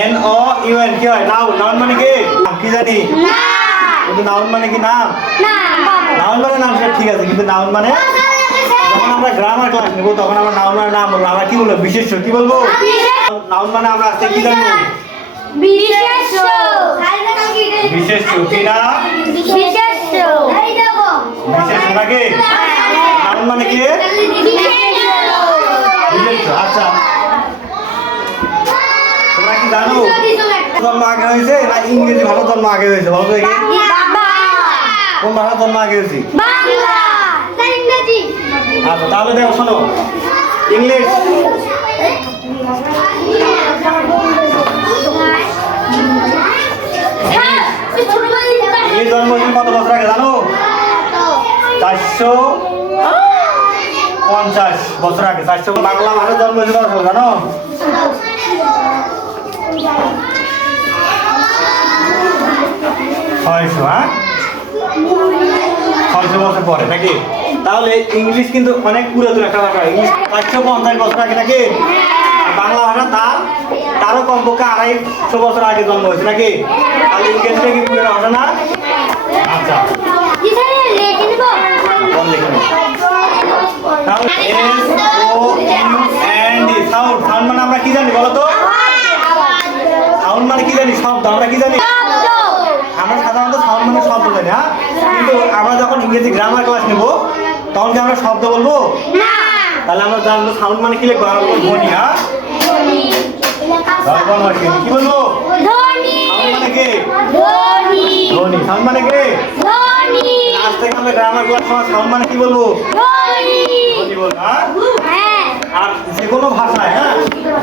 N O U N কি হয়? Noun. Noun মানে কি? কি জানি না, কিন্তু নাউন মানে কি নাম? না, নাউন মানে নাম, সেটা ঠিক আছে, কিন্তু নাউন মানে যখন আমরা গ্রামার ক্লাস নেব তখন আমরা নাউন মানে নাম বলবো। আমরা কি বলবো? বিশেষ্য। কি বলবো? নাউন মানে আমরা আজকে কি জানবো? বিশেষ্য। বিশেষ্য কি না? বিশেষ্য। বিশেষ্য নাকি? নাউন মানে কি? বিশেষ্য। আচ্ছা, তোমরা কি জানো জন্ম আগে হয়েছে না ইংরেজি ভাষা জন্ম আগে হয়েছে? বলো দেখি, কোন ভাষা জন্ম আগে হয়েছে? বাংলা। ইংরেজি। আচ্ছা, তাহলে দেখো শোনো, ইংলিশ ইংলিশ জন্ম হয়েছিল কত বছর আগে জানো? 450 বছর আগে। 400। বাংলা ভাষা জন্ম হয়েছিল কত বছর জানো? 600। হ্যাঁ, 600 বছর পরে নাকি? তাহলে ইংলিশ কিন্তু অনেক পুরাতন একটা ভাষা। ইংলিশ 450 বছর আগে নাকি? বাংলা ভাষা তারও কমপক্ষে 250 বছর আগে জন্ম হয়েছে নাকি? তাহলে ইংরেজিটা কি পুরানো ভাষা না? আচ্ছা, সাউন্ড। সাউন্ড মানে আমরা কি জানি বলো তো? সাউন্ড মানে কি জানি? শব্দ। আমরা কি জানি? আমরা সাধারণত সাউন্ড মানে শব্দ জানি। হ্যাঁ, কিন্তু আমরা যখন ইংরেজি গ্রামার ক্লাস নেব তখন কি আমরা শব্দ বলবো? তাহলে আমরা জানবো সাউন্ড মানে কি লিখবো? আমরা বলবো ধ্বনি। হ্যাঁ, কি বলবো? সাউন্ড মানে কি? ধ্বনি। সাউন্ড মানে কি? আজ থেকে আমরা গ্রামার ক্লাস সাউন্ড মানে কি বলবো? ধ্বনি বলবো। হ্যাঁ, আর যে কোনো ভাষায়, হ্যাঁ,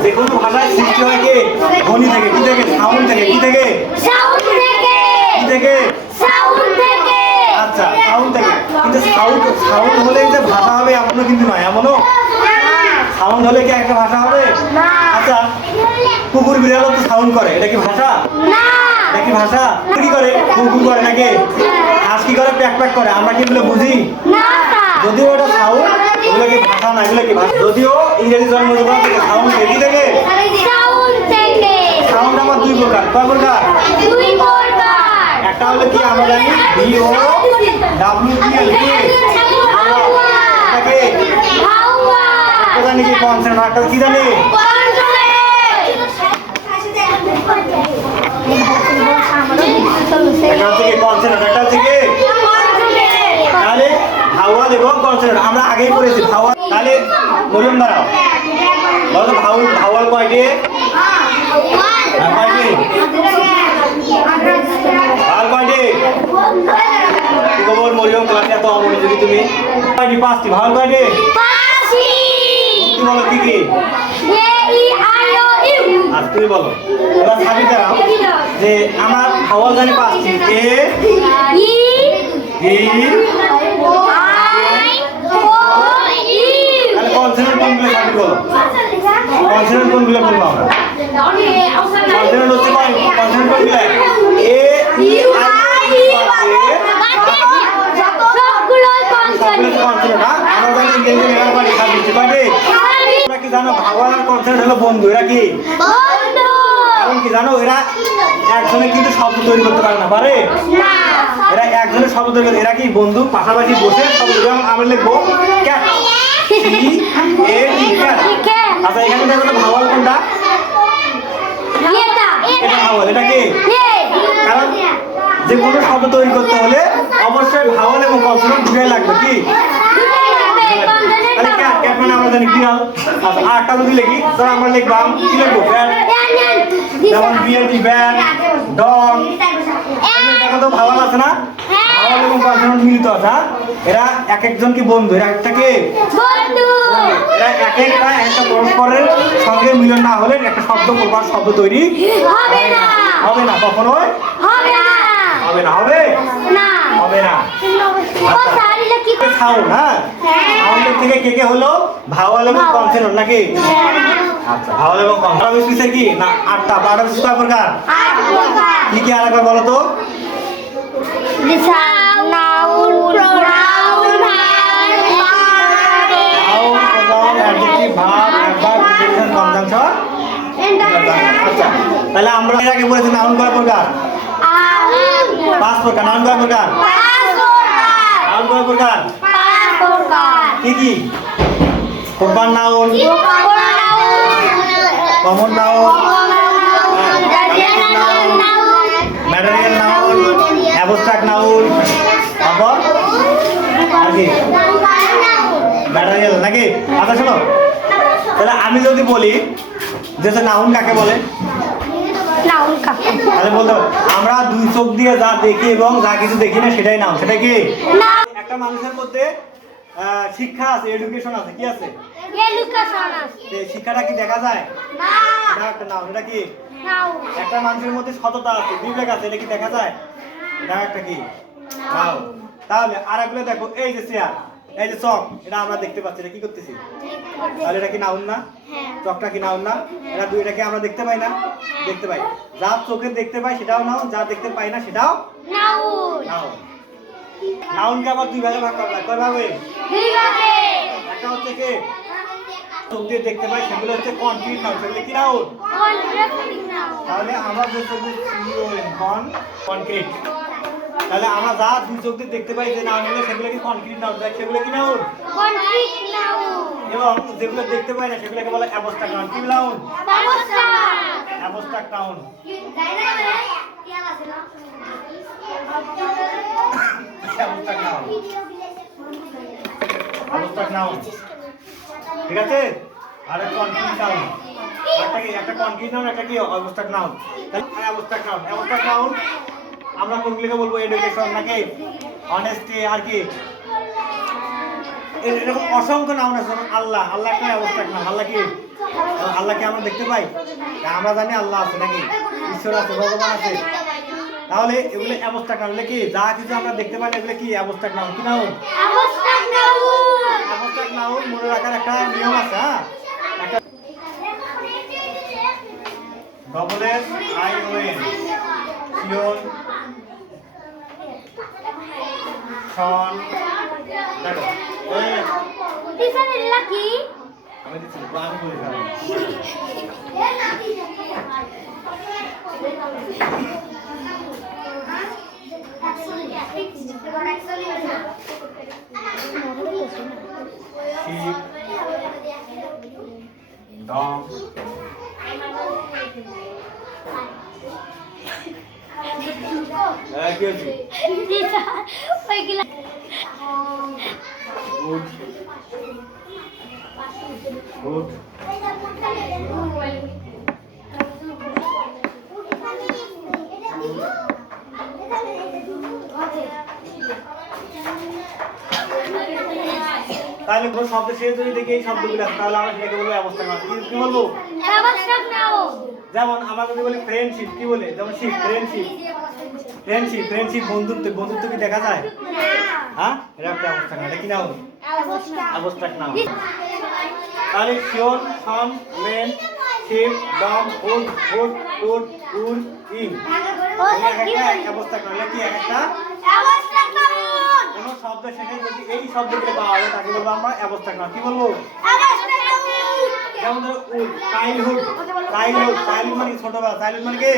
যে কোনো ভাষায় সৃষ্টি হয় কি? ধ্বনি থেকে। কি থেকে? সাউন্ড থেকে। কি থেকে? কি থেকে? আচ্ছা, সাউন্ড থেকে। কিন্তু সাউন্ড হলেই যে ভাষা হবে এমনও কিন্তু নয়। এমনও সাউন্ড হলে কি একটা ভাষা হবে? আচ্ছা, কুকুর বিড়ালও তো সাউন্ড করে, এটা কি ভাষা? এটা কি ভাষা? কি করে? কুকু করে নাকি? হাঁস কি করে? প্যাক প্যাক করে। আমরা কি এগুলো বুঝি? যদিও ওটা সাউন্ড, এগুলো কি ভাষা না? এগুলো কি ভাষা? যদিও ইংরেজি জন্ম থেকে সাউন্ড থেকে। কি থেকে? সাউন্ড আমার দুই প্রকার। কয় প্রকার? একটা হলো কি আমরা জানি VOWEL, এটাকে জানি কি কনসোনেন্ট। একটা কি জানি? একটা হচ্ছে কি কনসোনেন্ট, একটা হচ্ছে কি? তাহলে ভাওয়াল এবং কনসোনেন্ট আমরা আগেই পড়েছি। ভাওয়াল, তাহলে বলুন দাঁড়াও, বলো ভাওয়াল কয়টি? কয়টি? ভাওয়াল কয়টি? খবর মরিয়ম ক্লাসে এত অমনোযোগী তুমি। কয়টি? 5টি। ভাওয়াল কয়টি? বলো কি কি? আর তুমি বলো। এবার সাবি দাঁড়াও যে আমার ভাওয়াল জানি 5টি। এ, ই, তাহলে কনসোনেন্ট কোনগুলো সাবি বলো? কনসোনেন্ট কোনগুলো বলবো আমরা? কনসোনেন্ট হচ্ছে কনসোনেন্ট কোনগুলো? এ, ই, আই, জানো ভাওয়াল আর কনসোনেন্ট হলো বন্ধু। এরা কি? কারণ কি জানো? এরা একজনে কিন্তু শব্দ তৈরি করতে পারে না। পারে? এরা একজনের শব্দ তৈরি করতে। এরা কি বন্ধু? পাশাপাশি বসে শব্দ। যেমন আমরা লিখবো ক্যাট, ক্যাট। আচ্ছা, এখানে দেখো তো ভাওয়াল কোনটা? এটা ভাওয়াল। এটা কি? কারণ যে কোনো শব্দ তৈরি করতে হলে অবশ্যই ভাওয়াল এবং কনসোনেন্ট দুটোই লাগবে। কি? তাহলে ক্যাট মানে আমরা জানি বিড়াল। আচ্ছা, আরেকটা যদি লিখি, ধর আমরা লিখবাম কি লিখবো? ব্যাট। যেমন বিএলডি, ব্যাট, ডগ। দেখো তো ভাওয়াল আছে না? ভাওয়াল এবং কনসোনেন্ট মিলিত আছে। এরা এক একজন কি বন্ধু? এরা একটা কি? এরা একটা পরস্পরের সঙ্গে মিলন না হলে একটা শব্দ বলবার শব্দ তৈরি হবে না। কখনোই হবে না। হবে না। সাউন্ড। হ্যাঁ, সাউন্ডের থেকে কে হলো? ভাওয়াল এবং কনসোনেন্ট নাকি? আচ্ছা, ভাওয়াল এবং কনসোনেন্ট কি না? 8টা। 12টা কয় প্রকার? কি কি আরেকবার বলো তো? নাউন, প্রনাউন, অ্যাডজেক্টিভ, ভার্ব, আচ্ছা তাহলে আমরা এর আগে বলেছি নাউন কয় প্রকার? 5 প্রকার। নাউন কয় প্রকার? নাউন কয় প্রকার? কি কি? Proper noun, common noun, material noun, abstract noun, তারপর আর কি ম্যাটেরিয়াল নাকি? আচ্ছা শোনো, তাহলে আমি যদি বলি যে নাউন কাকে বলে, তাহলে বলতে হবে আমরা দুই চোখ দিয়ে যা দেখি এবং যা কিছু দেখি না সেটাই নাউন। সেটা কি? একটা মানুষের মধ্যে শিক্ষা আছে, এডুকেশন আছে, কি আছে? শিক্ষাটা কি দেখা যায়? এটা একটা নাউন। এটা কি? একটা মানুষের মধ্যে সততা আছে, বিবেক আছে, এটা কি দেখা যায়? এটা একটা কি? নাউন। তাহলে আর একগুলো দেখো, এই যে চেয়ার, এই যে চক, এটা আমরা দেখতে পাচ্ছি, এটা কি করতেছি? তাহলে এটা কি নাউন না? চকটা কি নাউন না? এটা দুইটাকে আমরা দেখতে পাই না? দেখতে পাই। যা চোখে দেখতে পাই সেটাও নাউন, যা দেখতে পাই না সেটাও নাউন। নাউনকে আবার দুই ভাগে ভাগ করা যায়। কয় ভাগে? একটা হচ্ছে কি চোখ দিয়ে দেখতে পাই, সেগুলো হচ্ছে কনক্রিট নাউন। সেগুলো কি নাউন? তাহলে আমরা যে চোখ দিয়ে কনক্রিট, তাহলে আমরা যা দুই চোখ দিয়ে দেখতে পাই যে নাউনগুলো, সেগুলো কি কনক্রিট নাউন? সেগুলো কি নাউন? এবং যেগুলো দেখতে পাই না সেগুলোকে বলে অ্যাবস্ট্রাক্ট নাউন। কি noun? Abstract noun. Abstract noun, abstract noun, ঠিক আছে? আর একটা কনক্রিট নাউন, একটা কনক্রিট নাউন, একটা কি অ্যাবস্ট্রাক্ট নাউন। তাহলে অ্যাবস্ট্রাক্ট নাউন, অ্যাবস্ট্রাক্ট নাউন আমরা কোনগুলোকে বলবো? এডুকেশন নাকি অনেস্টি, আর কি এরকম অসংখ্য নাউন আছে। আল্লাহ, আল্লাহ একটা অ্যাবস্ট্রাক্ট নাউন। আল্লাহ কি? আল্লাহকে আমরা দেখতে পাই? আমরা জানি আল্লাহ আছে নাকি, ঈশ্বর আছে, ভগবান আছে। তাহলে এগুলো অ্যাবস্ট্রাক্ট নাউন। কি যা কিছু আমরা দেখতে পাই এগুলো কি অ্যাবস্ট্রাক্ট নাউন? কি নাউন? অ্যাবস্ট্রাক্ট নাউন মনে রাখার একটা নিয়ম আছে। হ্যাঁ, একটা double S I O N, sion, tion, দেখো আমি দিচ্ছি, আমি বলি ডগ, কি হচ্ছে? গুড, গুড, তাহলে কোন শব্দ শেষ যদি দেখি এই শব্দগুলো আছে, তাহলে আমরা সেটাকে বলবো অ্যাবস্ট্রাক্ট নাউন। কি বলবো? যেমন আমরা যদি বলি ফ্রেন্ডশিপ, কি বলে? যেমন শিপ, ফ্রেন্ডশিপ, ফ্রেন্ডশিপ, ফ্রেন্ডশিপ, বন্ধুত্ব, বন্ধুত্ব কি দেখা যায়? হ্যাঁ, এটা একটা অ্যাবস্ট্রাক্ট নাউন। এটা কি নাউন? Abstract noun. তাহলে sion, tion, ment, ship, dom, hood, hood, hood, hood, ইন, একটা অ্যাবস্ট্রাক্ট নাউন। এটা কি একটা কোন শব্দ শেষে যদি এই শব্দগুলো পাওয়া যায় তাকে বলবো আমরা অ্যাবস্ট্রাক্ট নাউন। কি বলবো? যেমন ধরো উড, চাইল্ডহুড, চাইল্ডহুড, চাইল্ড মানে ছোটবেলা, চাইল্ডহুড মানে কি?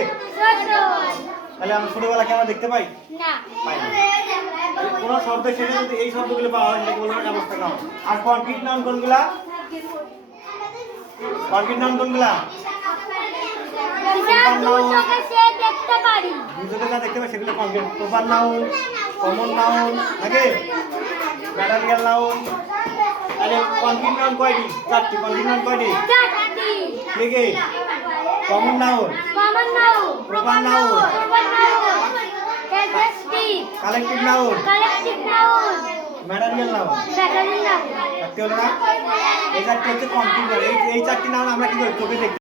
তাহলে আমরা ছোটবেলাকে আমরা দেখতে পাই না? পাই না। কোন শব্দ শেষে যদি এই শব্দগুলো পাওয়া যায় তাকে বলবো অ্যাবস্ট্রাক্ট নাউন। আর কনক্রিট নাউন কোনগুলা? কনক্রিট নাউন কোনগুলা? দেখতে পাই সেগুলো concrete. Proper noun, common noun নাকি ম্যাটেরিয়াল নাউন। তাহলে কনক্রিট নাউন কয়টি? 4টি। কনক্রিট নাউন কয়টি? ঠিক আছে। Common noun, proper noun, collective noun, material noun. 4টি হলো না? এই 4টি হচ্ছে কনক্রিট নাউন। এই 4টি নাউন আমরা কি করি? চোখে দেখি।